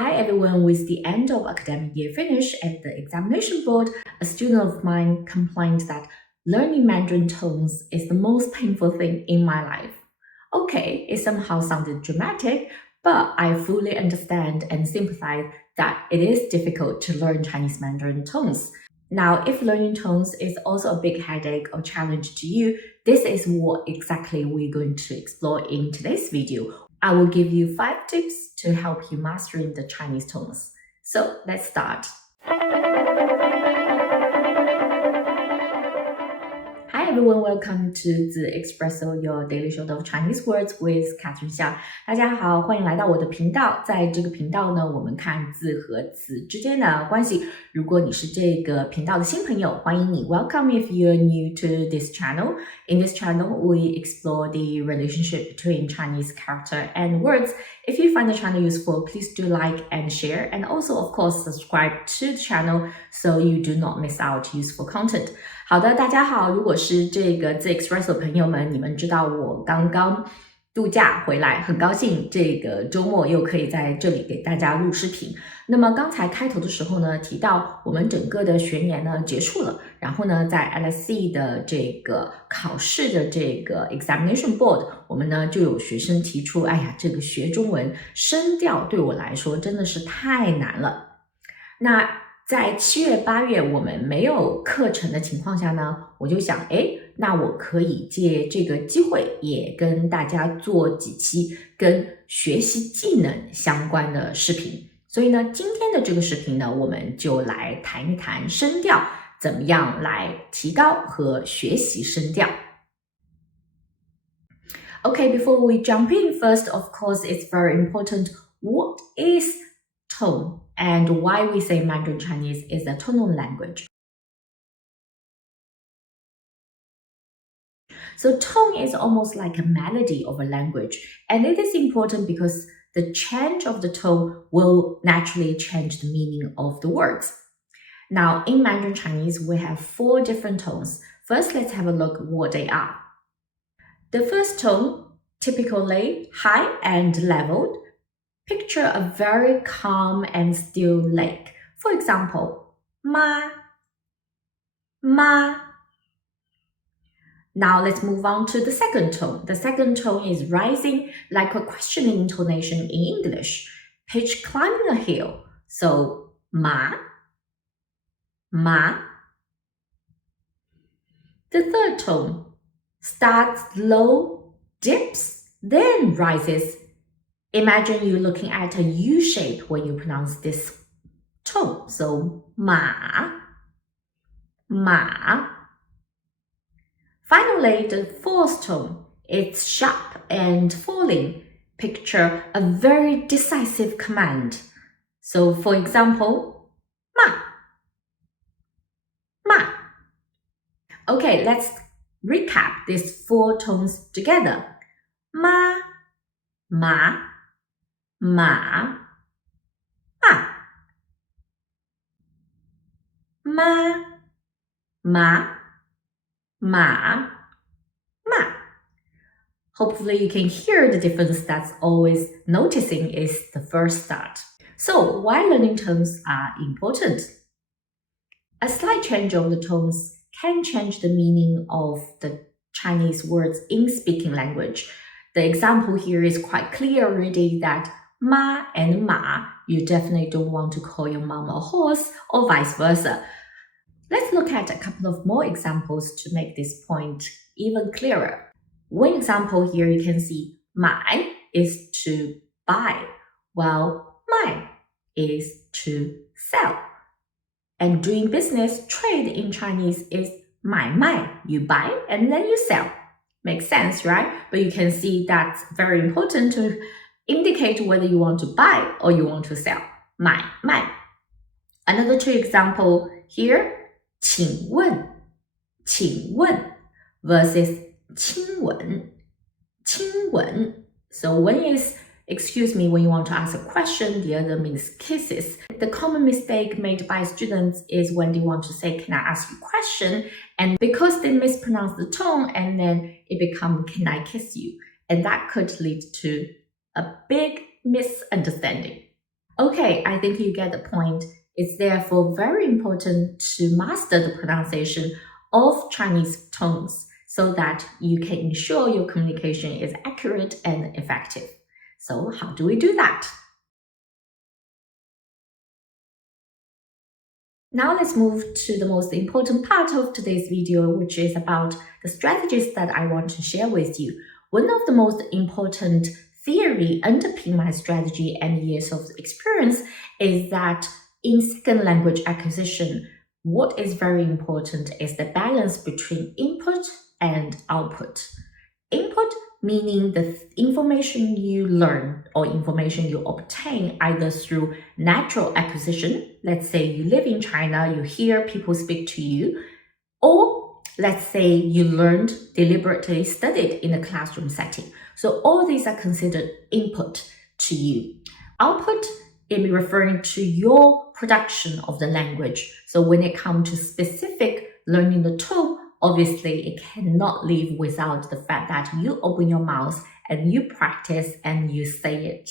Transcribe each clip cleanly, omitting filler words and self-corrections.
Hi everyone, with the end of academic year finish at the examination board, a student of mine complained that learning Mandarin tones is the most painful thing in my life. Okay, it somehow sounded dramatic, but I fully understand and sympathize that it is difficult to learn Chinese Mandarin tones. Now, if learning tones is also a big headache or challenge to you, this is what exactly we're going to explore in today's video. I will give you 5 tips to help you mastering the Chinese tones. So let's start. Hi everyone, welcome to the Espresso, your daily shot of Chinese words with Catherine Xiao. 大家好，欢迎来到我的频道。在这个频道呢，我们看字和词之间的关系。如果你是这个频道的新朋友，欢迎你 Welcome if you're new to this channel. In this channel, we explore the relationship between Chinese character and words. If you find the channel useful, please do like and share, and also, of course, subscribe to the channel so you do not miss out useful content. 好的，大家好，如果是这个 The Espresso 朋友们，你们知道我刚刚度假回来，很高兴这个周末又可以在这里给大家录视频。那么刚才开头的时候呢，提到我们整个的学年呢结束了，然后呢，在 LSE 的这个考试的这个 examination board， 我们呢就有学生提出，哎呀，这个学中文声调对我来说真的是太难了。那在7月、8月我们没有课程的情况下呢，我就想，那我可以借这个机会也跟大家做几期跟学习技能相关的视频。所以呢，今天的这个视频呢，我们就来谈一谈声调，怎么样来提高和学习声调。Okay, before we jump in, first, of course, it's very important. What is tone and why we say Mandarin Chinese is a tonal language? So tone is almost like a melody of a language, and it is important because the change of the tone will naturally change the meaning of the words. Now, in Mandarin Chinese, we have 4 different tones. First, let's have a look what they are. The first tone, typically high and leveled, picture a very calm and still lake. For example, ma, ma. Now let's move on to the second tone. The second tone is rising like a questioning intonation in English, pitch climbing a hill. So ma, ma. The third tone starts low, dips, then rises. Imagine you looking at a U shape when you pronounce this tone. So ma, ma. Finally, the fourth tone, it's sharp and falling. Picture a very decisive command. So for example, ma, ma. Okay, let's recap these 4 tones together. Ma, ma, ma, ma. Ma, ma, ma, ma. Hopefully you can hear the difference that's always noticing is the first start. So why learning tones are important? A slight change of the tones can change the meaning of the Chinese words in speaking language. The example here is quite clear already that ma and ma, you definitely don't want to call your mom a horse or vice versa. Let's look at a couple of more examples to make this point even clearer. One example here you can see 买 is to buy, while 卖 is to sell. And doing business, trade in Chinese is 买卖, you buy and then you sell. Makes sense, right? But you can see that's very important to indicate whether you want to buy or you want to sell. 买卖. Another 2 example here, 请问, 请问 versus 亲吻, 亲吻. So one is, excuse me, when you want to ask a question, the other means kisses. The common mistake made by students is when they want to say, can I ask you a question? And because they mispronounce the tone, and then it becomes, can I kiss you? And that could lead to a big misunderstanding. Okay, I think you get the point. It's therefore very important to master the pronunciation of Chinese tones so that you can ensure your communication is accurate and effective. So how do we do that? Now let's move to the most important part of today's video, which is about the strategies that I want to share with you. One of the most important theory underpinning my strategy and years of experience is that in second language acquisition, what is very important is the balance between input and output. Input meaning the information you learn or information you obtain either through natural acquisition. Let's say you live in China, you hear people speak to you, or let's say you learned, deliberately studied in a classroom setting. So all these are considered input to you. Output is referring to your production of the language. So when it comes to specific learning the tone, obviously it cannot live without the fact that you open your mouth and you practice and you say it.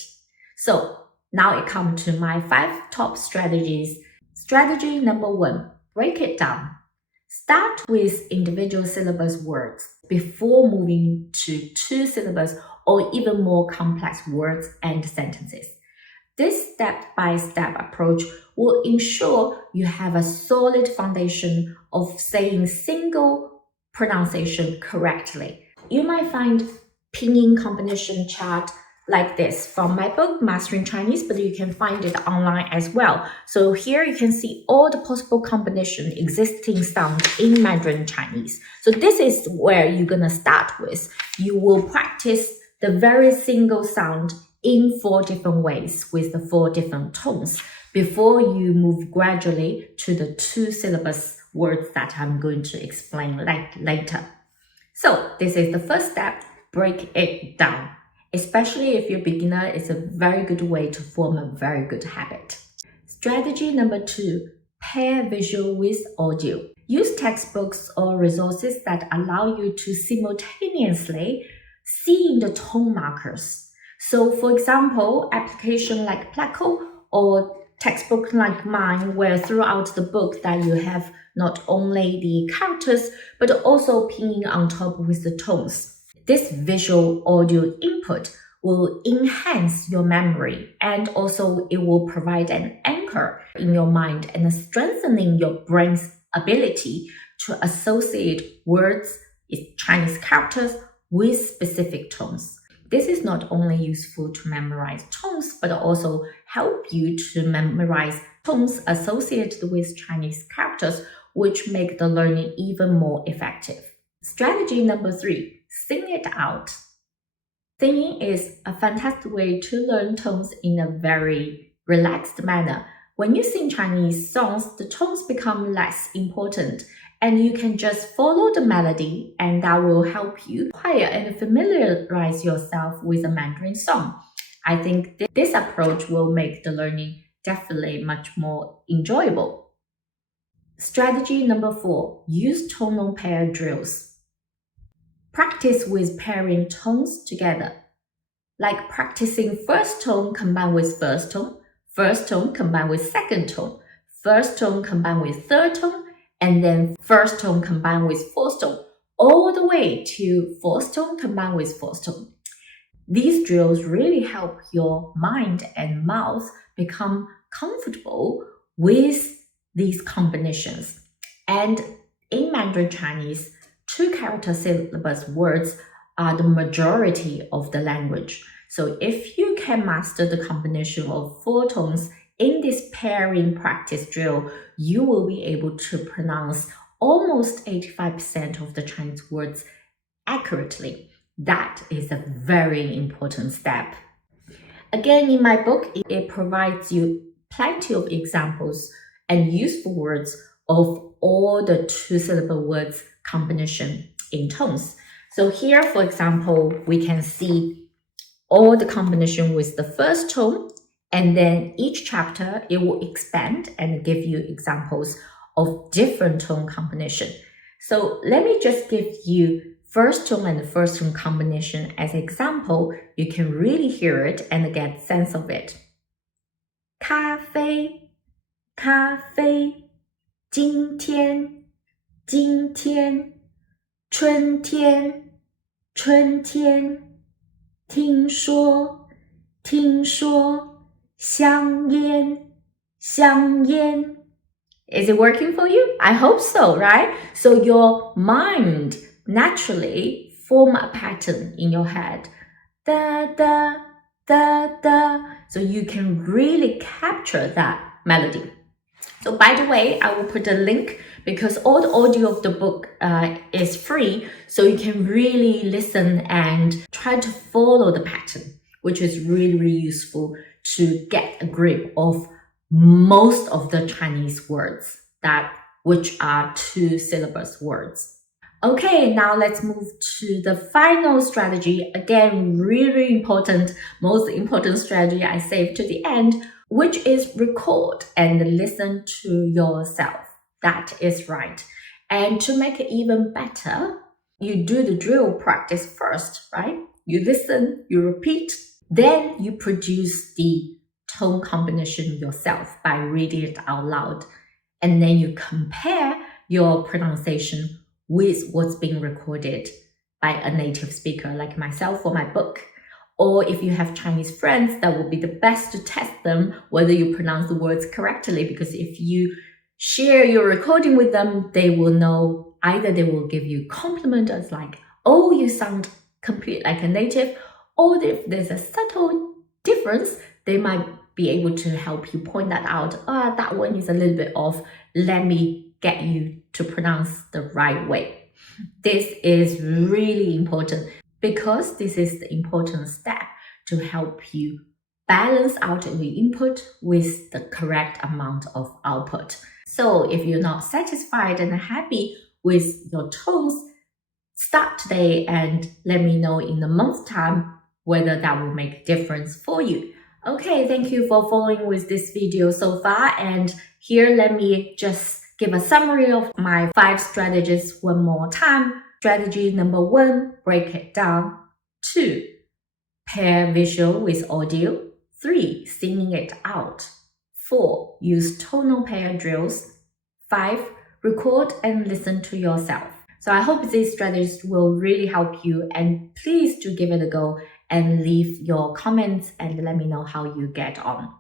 So now it comes to my 5 top strategies. Strategy number 1, break it down. Start with individual syllabus words before moving to 2 syllabus or even more complex words and sentences. This step-by-step approach will ensure you have a solid foundation of saying single pronunciation correctly. You might find pinyin combination chart like this from my book, Mastering Chinese, but you can find it online as well. So here you can see all the possible combination existing sounds in Mandarin Chinese. So this is where you're gonna start with. You will practice the very single sound in 4 different ways with the 4 different tones before you move gradually to the 2 syllabus words that I'm going to explain later. So this is the first step, break it down. Especially if you're a beginner, it's a very good way to form a very good habit. Strategy number 2, pair visual with audio. Use textbooks or resources that allow you to simultaneously see the tone markers. So for example, application like Pleco or textbook like mine, where throughout the book that you have not only the characters, but also pinyin on top with the tones. This visual audio input will enhance your memory and also it will provide an anchor in your mind and strengthening your brain's ability to associate words, Chinese characters, with specific tones. This is not only useful to memorize tones, but also help you to memorize tones associated with Chinese characters, which make the learning even more effective. Strategy number 3, sing it out. Singing is a fantastic way to learn tones in a very relaxed manner. When you sing Chinese songs, the tones become less important and you can just follow the melody and that will help you acquire and familiarize yourself with a Mandarin song. I think this approach will make the learning definitely much more enjoyable. Strategy number 4, use tonal pair drills. Practice with pairing tones together, like practicing first tone combined with first tone combined with second tone, first tone combined with third tone, and then first tone combined with fourth tone, all the way to fourth tone combined with fourth tone. These drills really help your mind and mouth become comfortable with these combinations. And in Mandarin Chinese, 2 character syllabus words are the majority of the language. So if you can master the combination of 4 tones in this pairing practice drill, you will be able to pronounce almost 85% of the Chinese words accurately. That is a very important step. Again, in my book, it provides you plenty of examples and useful words of all the 2 syllable words combination in tones. So here, for example, we can see all the combination with the first tone, and then each chapter, it will expand and give you examples of different tone combination. So let me just give you first tone and first tone combination as example. You can really hear it and get sense of it. 咖啡，咖啡，今天，今天，春天，春天，听说，听说，香烟，香烟。Is it working for you? I hope so, right? So your mind naturally form a pattern in your head. Da, da, da, da. So you can really capture that melody. So by the way, I will put a link because all the audio of the book is free. So you can really listen and try to follow the pattern, which is really, really useful to get a grip of most of the Chinese words which are 2-syllabus words. Okay, now let's move to the final strategy. Again, really important, most important strategy I saved to the end, which is record and listen to yourself. That is right. And to make it even better, you do the drill practice first, right? You listen, you repeat, then you produce the tone combination yourself by reading it out loud. And then you compare your pronunciation with what's being recorded by a native speaker like myself for my book. Or if you have Chinese friends, that will be the best to test them whether you pronounce the words correctly. Because if you share your recording with them, they will know, either they will give you compliment as like, oh, you sound complete like a native, or if there's a subtle difference, they might be able to help you point that out. That one is a little bit off. Let me get you to pronounce the right way. This is really important because this is the important step to help you balance out the input with the correct amount of output. So if you're not satisfied and happy with your tones, start today and let me know in a month's time whether that will make a difference for you. Okay, thank you for following with this video so far. And here, let me just give a summary of my 5 strategies one more time. Strategy number 1, break it down. 2, pair visual with audio. 3, singing it out. 4, use tonal pair drills. 5, record and listen to yourself. So I hope these strategies will really help you, and please do give it a go and leave your comments and let me know how you get on.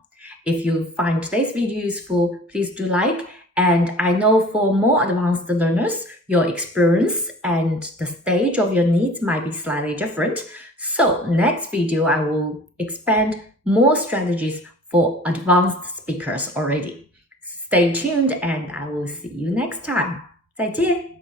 If you find today's video useful, please do like. And I know for more advanced learners, your experience and the stage of your needs might be slightly different. So next video, I will expand more strategies for advanced speakers already. Stay tuned and I will see you next time. 再见。